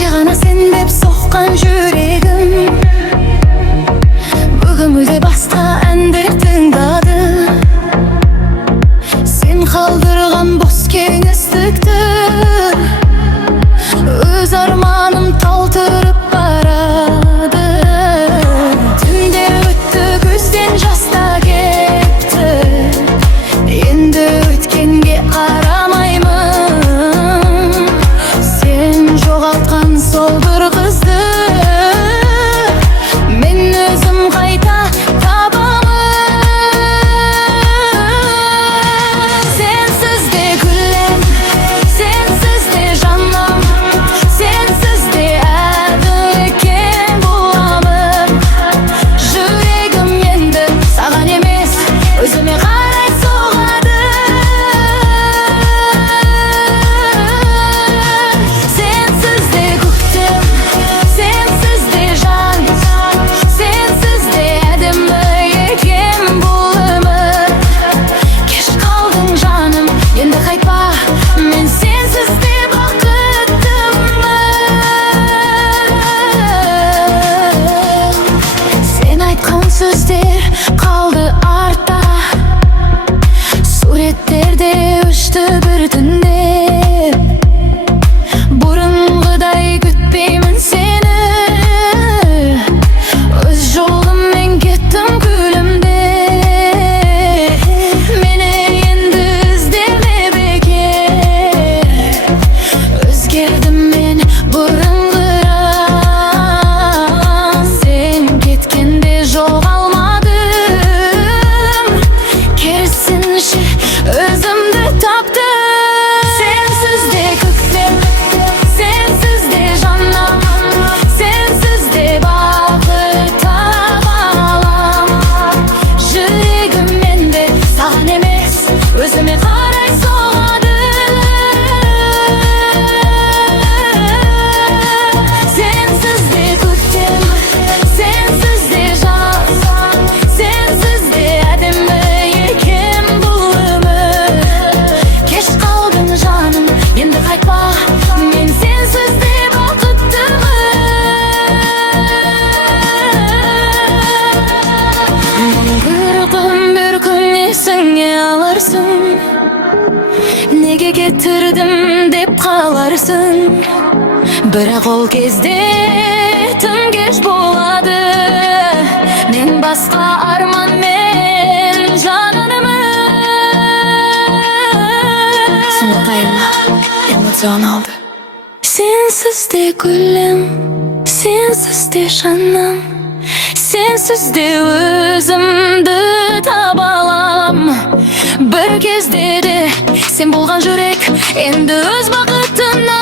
Кеше ғана сен деп соққан жүрегім бүгін мүлде басқа әндер тыңдады. Сен қалдырған бос кеңістікті өз арманым талтырып барады. Түндер өтті, көзден жас та кетті, енді өткенге қарамаймын. Сен жоғалтқан сол бір қызды мен өзім қайта табамын. Сенсіз де гүлім, сенсіз де жаным, сенсіз де әділкен боламын. Жүрегім енді саған емес, өзіме қарай соғады. Сенсіз де көктем, сенсіз де жан, сенсіз де әдемі екен бұл өмір. Кеш қалдың жаным, енді қайтпа, мен сенсіз де бақыттымын. Сен айтқан сөздер қалды артта, суреттерде өшті бір түнде. Бұрынғыдай күтпеймін сені, өз жолыммен кеттім күлімде. Мені енді іздеме бекер, өзгердім мен бұрынғыдан. Сен кеткенде жоғалмадым, керісінше өзімді таптым. Сенсіз де көктем, сенсіз де жаным, сенсіз де бақыт таба алам. Жүрегім енді саған емес, өзіме қарай соғады. Сенсіз де көктем, сенсіз де жаз, сенсіз де әдемі екен бұл өмір. Кеш қалдың жаным, енді қайтпа, мен сенсіз де бақыттымын. Бір күн бір күн есіңе аларсың, неге кетірдім деп қаларсың. Бірақ ол кезде тым кеш болады, мен басқа арманмен жанымын. Соңғы қайырма эмоционалды. Сенсіз де гүлім, сенсіз де жаным, сенсіз де өзімді таба алам. Бір кезде де сен болған жүрек енді өз бақытына